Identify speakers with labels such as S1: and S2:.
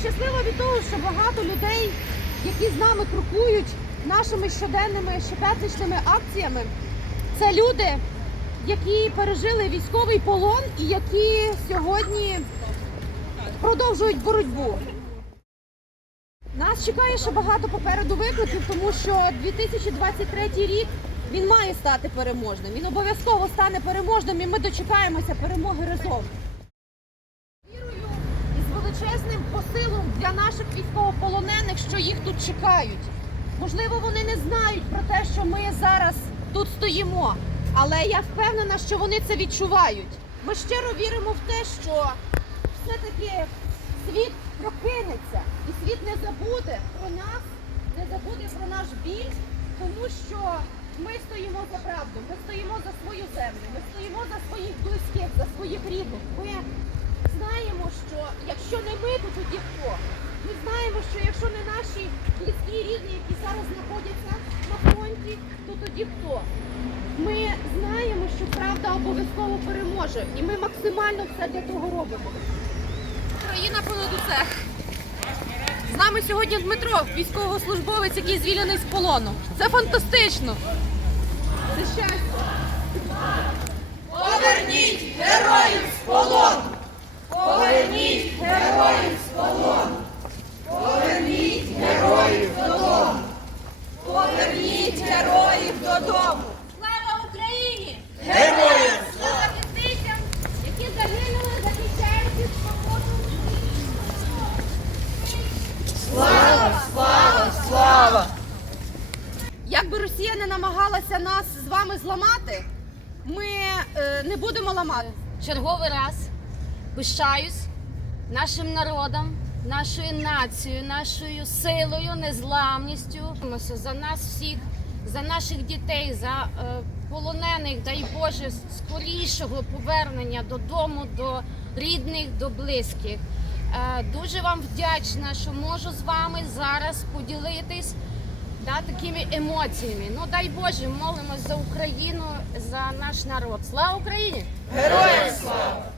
S1: щаслива від того, що багато людей, які з нами крокують нашими щоденними щоп'ятничними акціями, це люди, які пережили військовий полон і які сьогодні продовжують боротьбу. Нас чекає ще багато попереду викликів, тому що 2023 рік він має стати переможним. Він обов'язково стане переможним, і ми дочекаємося перемоги разом. Вірою і з величезним посилом для наших військовополонених, що їх тут чекають. Можливо, вони не знають про те, що ми зараз тут стоїмо, але я впевнена, що вони це відчувають. Ми щиро віримо в те, що все-таки світ прокинеться і світ не забуде про нас, не забуде про наш біль, тому що ми стоїмо за правду, ми стоїмо за свою землю, ми стоїмо за своїх близьких, за своїх рідних. Ми знаємо, що якщо не ми, то тоді хто? Ми знаємо, що якщо не наші близькі рідні, які зараз знаходяться на фронті, то тоді хто? Ми знаємо, що правда обов'язково переможе, і ми максимально все для того робимо. Україна понад усе. З нами сьогодні Дмитро, військовослужбовець, який звільнений з полону. Це фантастично. Це щастя.
S2: Поверніть
S3: слава!
S1: Як би Росія не намагалася нас з вами зламати, ми е, не будемо ламати.
S3: Черговий раз пишаюсь нашим народом, нашою нацією, нашою силою, незламністю. За нас всіх, за наших дітей, за е, полонених, дай Боже, скорішого повернення додому, до рідних, до близьких. Е, Дуже вам вдячна, що можу з вами зараз поділитись да, такими емоціями. Ну дай Боже, молимось за Україну, за наш народ. Слава Україні!
S2: Героям слава!